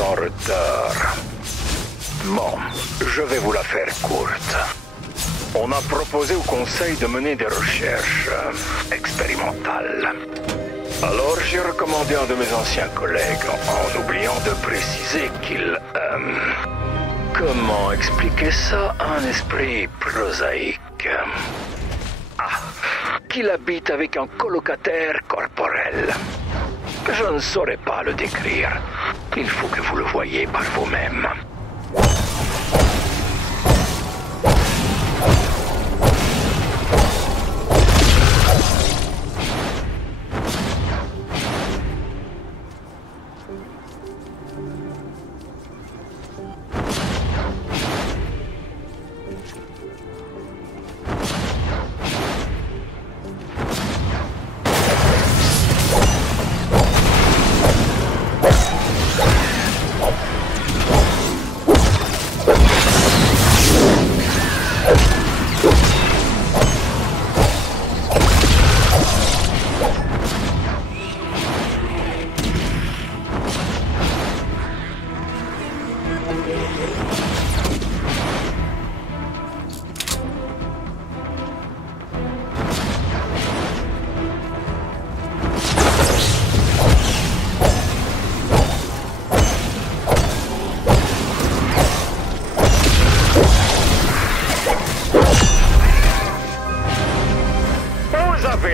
en retard. Bon, je vais vous la faire courte. On a proposé au conseil de mener des recherches expérimentales. Alors j'ai recommandé un de mes anciens collègues en oubliant de préciser qu'il... comment expliquer ça à un esprit prosaïque? Ah, qu'il habite avec un colocataire corporel. Je ne saurais pas le décrire. Il faut que vous le voyiez par vous-même.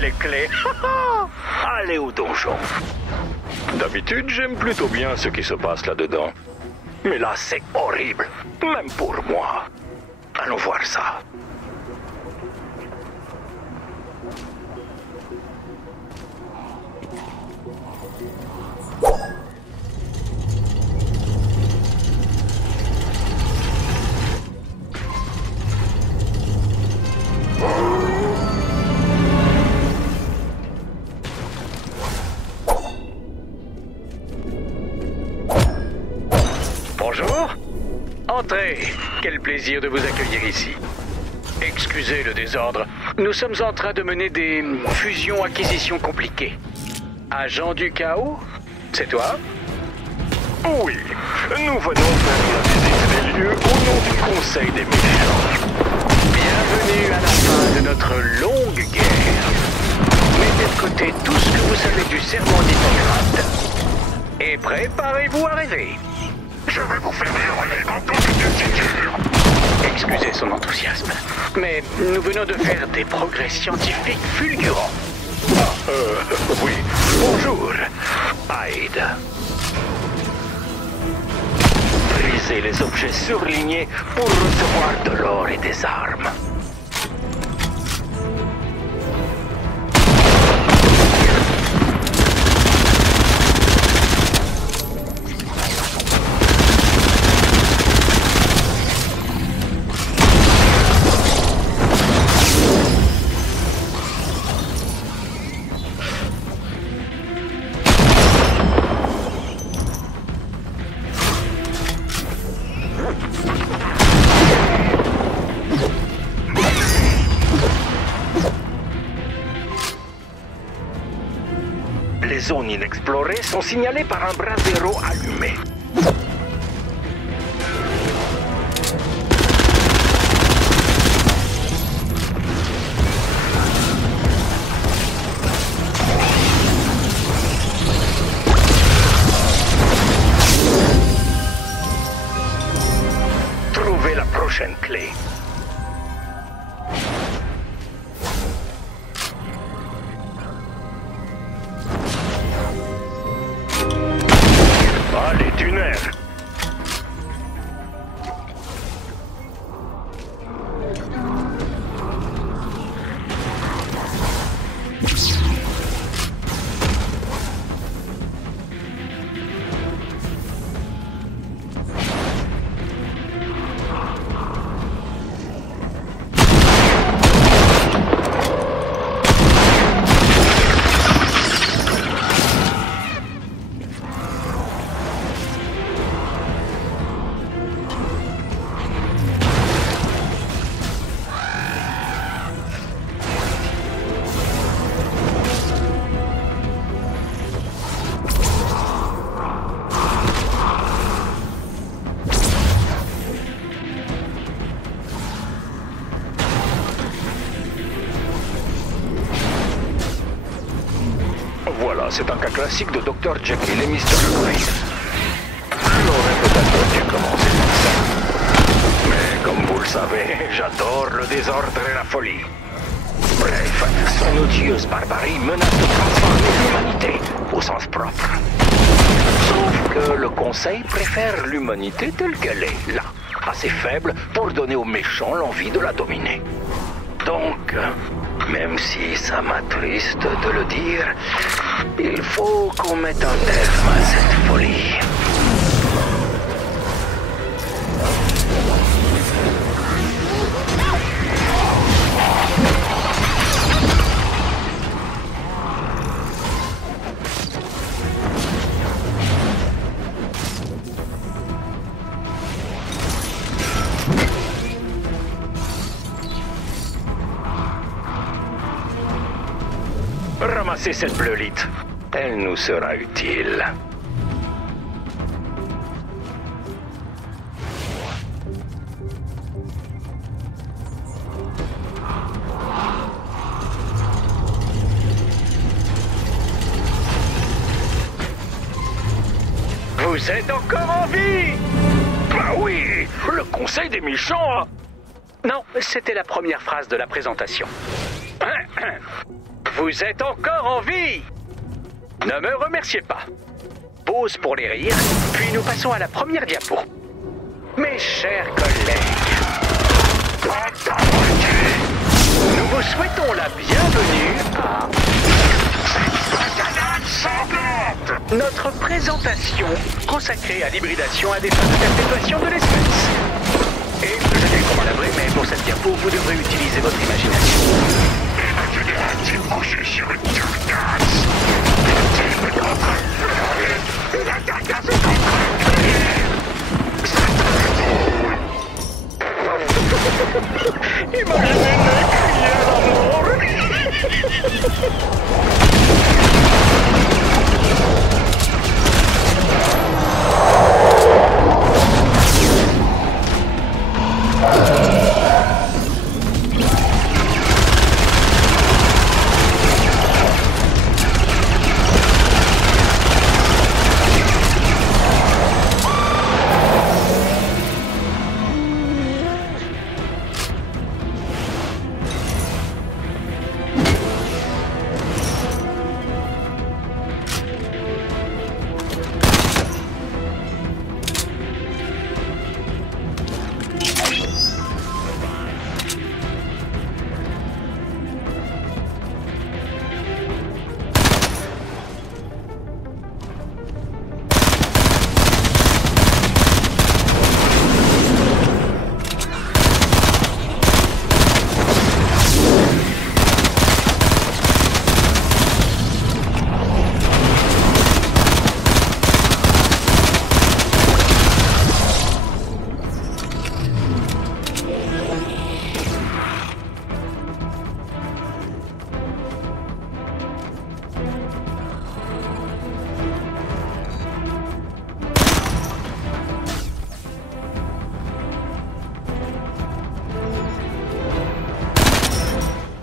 Les clés. Allez au donjon. D'habitude, j'aime plutôt bien ce qui se passe là-dedans. Mais là, c'est horrible. Même pour moi. Allons voir ça. Bonjour. Entrez. Quel plaisir de vous accueillir ici. Excusez le désordre. Nous sommes en train de mener des fusions-acquisitions compliquées. Agent du chaos? C'est toi? Oui. Nous venons faire la visite des lieux au nom du Conseil des méchants. Bienvenue à la fin de notre longue guerre. Mettez de côté tout ce que vous savez du serment d'Hippocrate. Et préparez-vous à rêver. Je vais vous faire hurler dans toute figure. Excusez son enthousiasme, mais nous venons de faire des progrès scientifiques fulgurants. Oui. Bonjour, Hyde. Brisez les objets surlignés pour recevoir de l'or et des armes. Les zones inexplorées sont signalées par un brasero allumé. Trouvez la prochaine clé. Allez, tunnel. Voilà, c'est un cas classique de Dr. Jekyll et Mr. Hyde. J'aurais peut-être dû commencer par ça. Mais comme vous le savez, j'adore le désordre et la folie. Bref, son odieuse barbarie menace de transformer l'humanité, au sens propre. Sauf que le Conseil préfère l'humanité telle qu'elle est, là, assez faible pour donner aux méchants l'envie de la dominer. Donc, même si ça m'attriste de le dire, il faut qu'on mette un terme à cette folie. Ramassez cette bleulite. Elle nous sera utile. Vous êtes encore en vie? Bah oui, le Conseil des méchants. Non, c'était la première phrase de la présentation. Vous êtes encore en vie? Ne me remerciez pas. Pause pour les rires, puis nous passons à la première diapo. Mes chers collègues, nous vous souhaitons la bienvenue à notre présentation consacrée à l'hybridation à des fins de perpétuation de l'espèce. Et je sais comment la vraie, mais pour cette diapo, vous devrez utiliser votre imagination. Imaginez branché sur une carcasse. Imaginez-le crier à la mort.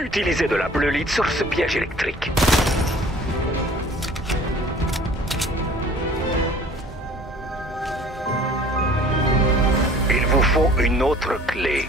Utilisez de la bleulite sur ce piège électrique. Il vous faut une autre clé.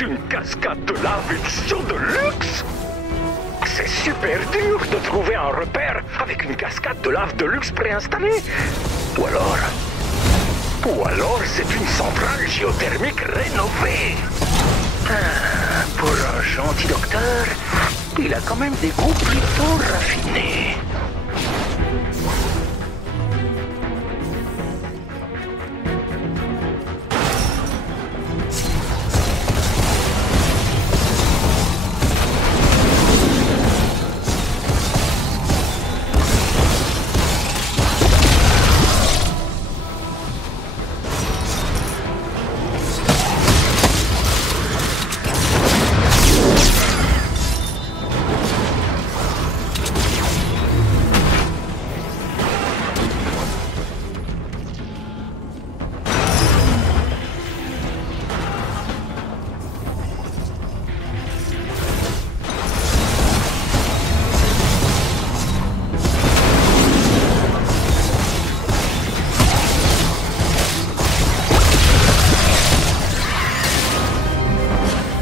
Une cascade de lave édition de luxe? C'est super dur de trouver un repère avec une cascade de lave de luxe préinstallée. Ou alors c'est une centrale géothermique rénovée. Pour un gentil docteur, il a quand même des goûts plutôt raffinés.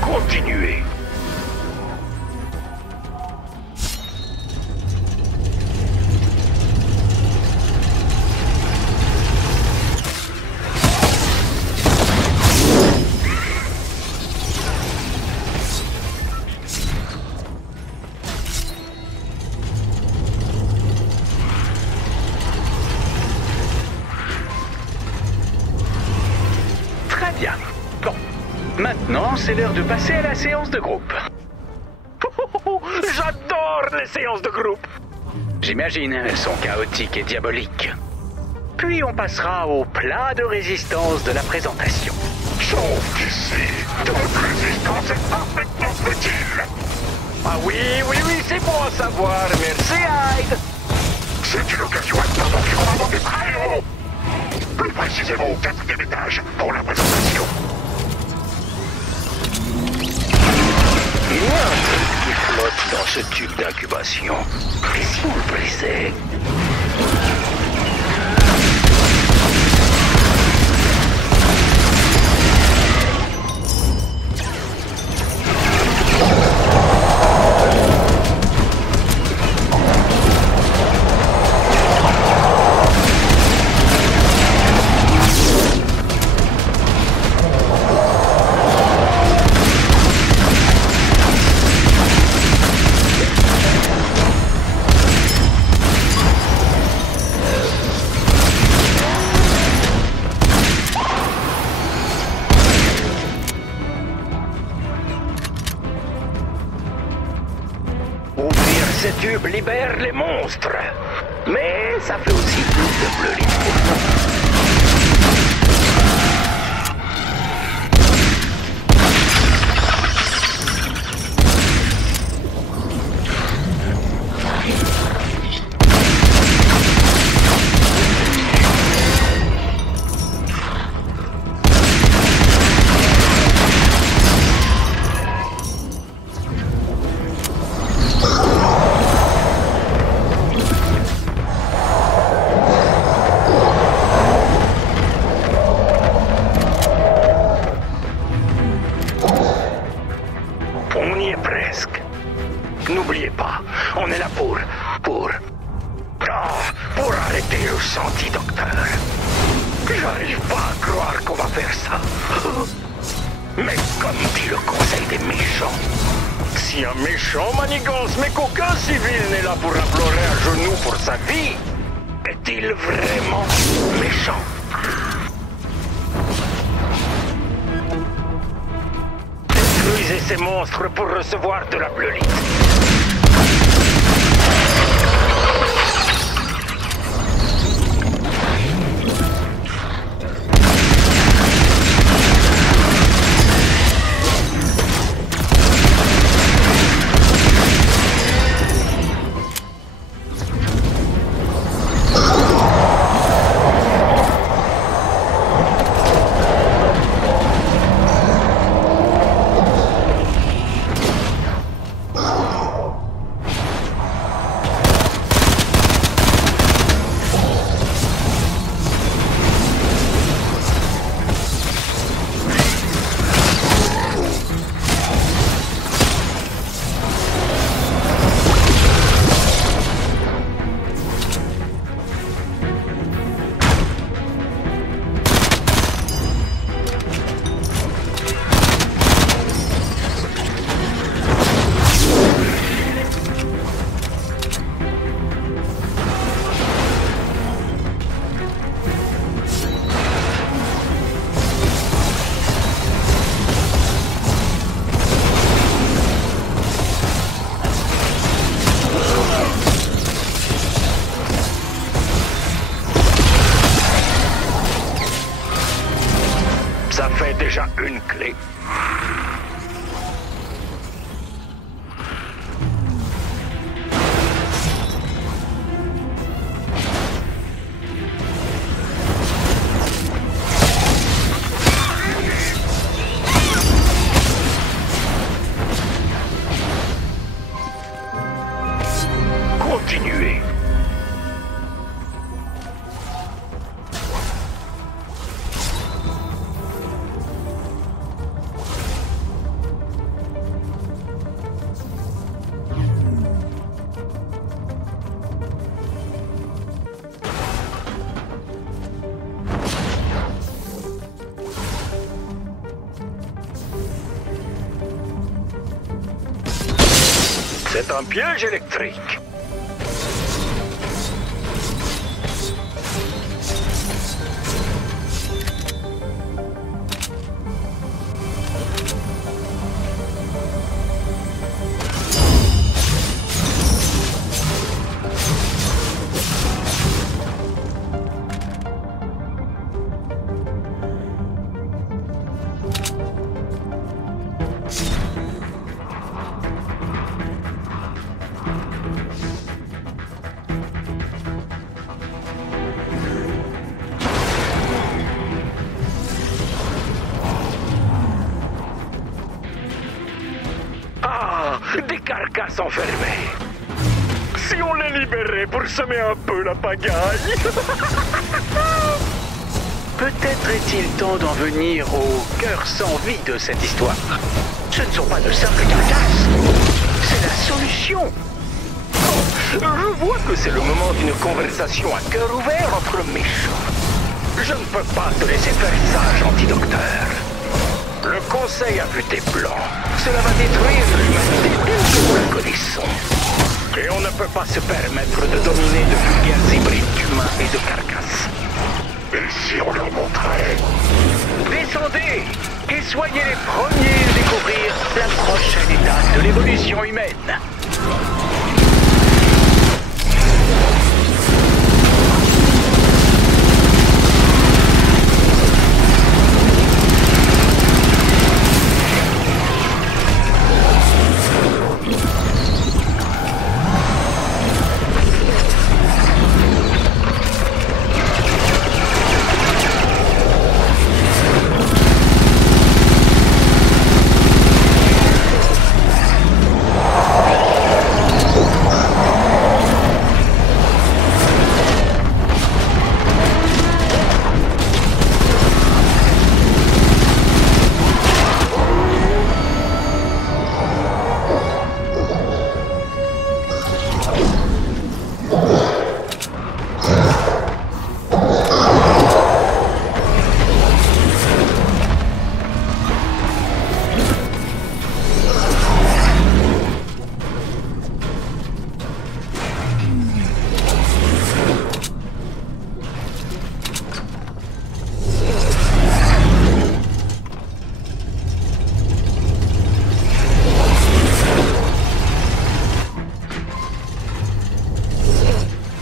Continuez. Très bien. Bon. Maintenant, c'est l'heure de passer à la séance de groupe. J'adore les séances de groupe. J'imagine, elles sont chaotiques et diaboliques. Puis on passera au plat de résistance de la présentation. Sauf qu'ici, toute résistance est parfaitement futile. Ah oui, c'est bon à savoir. Merci, Hyde. C'est une occasion d'environnement des très haut. Plus précisément au 4e étage pour la présentation. Il y a un truc qui flotte dans ce tube d'incubation. Et si on le brisait? Ouvrir ce tube libère les monstres. Mais ça fait aussi plus de bleulis pour nous. On y est presque. N'oubliez pas, on est là pour arrêter le senti docteur. J'arrive pas à croire qu'on va faire ça. Mais comme dit le conseil des méchants, si un méchant manigance, mais qu'aucun civil n'est là pour implorer à genoux pour sa vie, est-il vraiment méchant? Détruisez ces monstres pour recevoir de la bleulite. déjà une clé. Continuez. C'est un piège électrique. Des carcasses enfermées. Si on les libérait pour semer un peu la pagaille. Peut-être est-il temps d'en venir au cœur sans vie de cette histoire. Ce ne sont pas de simples carcasses. C'est la solution. Je vois que c'est le moment d'une conversation à cœur ouvert entre méchants. Je ne peux pas te laisser faire ça, gentil docteur. Le Conseil a vu tes plans. Cela va détruire l'humanité telle que nous la connaissons. Et on ne peut pas se permettre de dominer de vulgaires hybrides d'humains et de carcasses. Et si on leur montrait? Descendez et soyez les premiers à découvrir la prochaine étape de l'évolution humaine.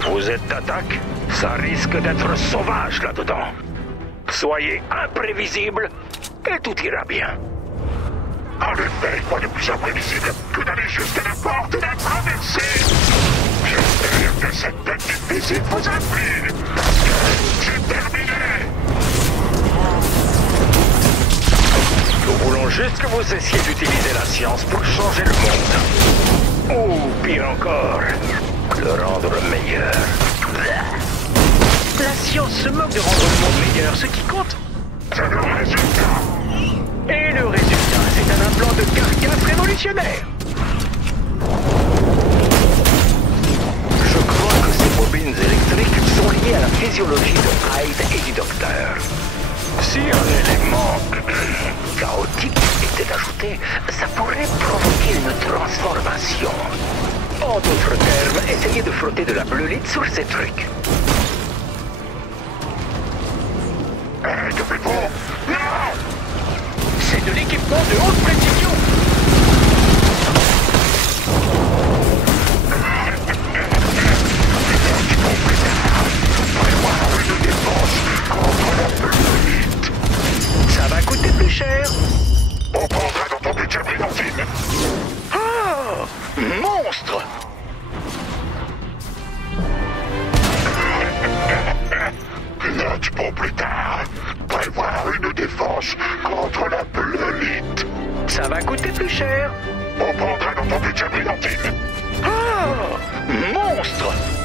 Vous êtes d'attaque? Ça risque d'être sauvage là-dedans. Soyez imprévisible et tout ira bien. En effet, quoi de plus imprévisible que d'aller jusqu'à la porte de la traversée? J'espère que cette petite visite vous a plu. C'est terminé. Nous voulons juste que vous cessiez d'utiliser la science pour changer le monde. Ou pire encore, le rendre meilleur. La science se moque de rendre le monde meilleur. Ce qui compte, C'est le résultat. et le résultat, c'est un implant de carcasse révolutionnaire. Je crois que ces bobines électriques sont liées à la physiologie de Hyde et du docteur. Si un élément chaotique était ajouté, ça pourrait provoquer une transformation. En d'autres termes, essayez de frotter de la bleulite sur ces trucs. Que faites-vous? Non! C'est de l'équipement de haute précision. Ça va coûter plus cher. alliance contre la blélite. Ça va coûter plus cher. On prendra dans ton budget brillantine. Ah, monstre!